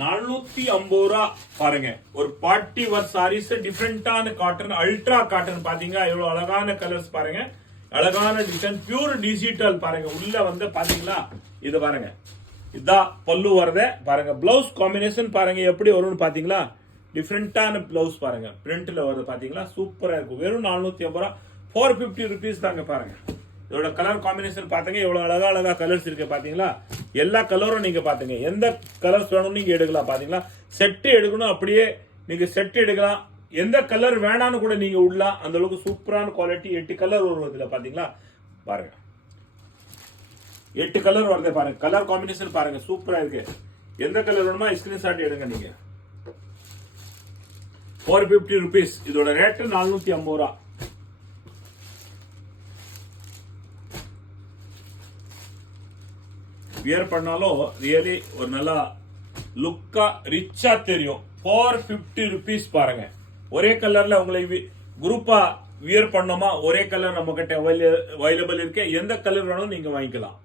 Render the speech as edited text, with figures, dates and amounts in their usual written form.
450 ரூபா பாருங்க. ஒரு பார்ட்டி வேர் சாரீஸ் டிஃபரெண்டான காட்டன், அல்ட்ரா காட்டன் பாத்தீங்க. எவ்வளவு அழகான கலர்ஸ் பாருங்க, அழகான டிசைன், பியூர் டிஜிட்டல் பாருங்க. உள்ள வந்து பாத்தீங்களா, இது பாருங்க, இதான் பல்லு வருது பாருங்க. பிளவுஸ் காம்பினேஷன் பாருங்க எப்படி வரும்னு பாத்தீங்களா, டிஃபரெண்டான பிளவுஸ் பாருங்க, பிரிண்ட்ல வருது பாத்தீங்களா, சூப்பரா இருக்கும். வெறும் 450 ரூபா, 450 ருபீஸ் தாங்க பாருங்க. இதோட கலர் காம்பினேஷன் பாத்துங்க, எவ்வளவு அழகா அழகா கலர்ஸ் இருக்கு பாத்தீங்களா. எல்லா கலரும் நீங்க பாத்துங்க, எந்த கலர்ஸ் வேணும் நீங்க எடுக்கலாம் பாத்தீங்களா. செட்டு எடுக்கணும் அப்படியே நீங்க செட் எடுக்கலாம், எந்த கலர் வேணான்னு கூட நீங்க விடலாம். அந்த அளவுக்கு சூப்பரான குவாலிட்டி. 8 கலர் வருவதுல பாத்தீங்களா பாருங்க, 8 கலர் வருது பாருங்க. கலர் காம்பினேஷன் பாருங்க, சூப்பரா இருக்கு. எந்த கலர் வேணுமா ஸ்கிரீன்ஷாட் எடுங்க நீங்க. 450 ருபீஸ். இதோட ரேட் 450 ரூபா. வியர் பண்ணாலும் ரியலி ஒரு நல்ல லுக்கா ரிச்சா தெரியும். 450 ருபீஸ் பாருங்க. ஒரே கலர்ல உங்களை குரூப்பா வியர் பண்ணோமா, ஒரே கலர் நம்ம கிட்ட அவைலபிள் இருக்கு. எந்த கலர் வேணும் நீங்க வாங்கிக்கலாம்.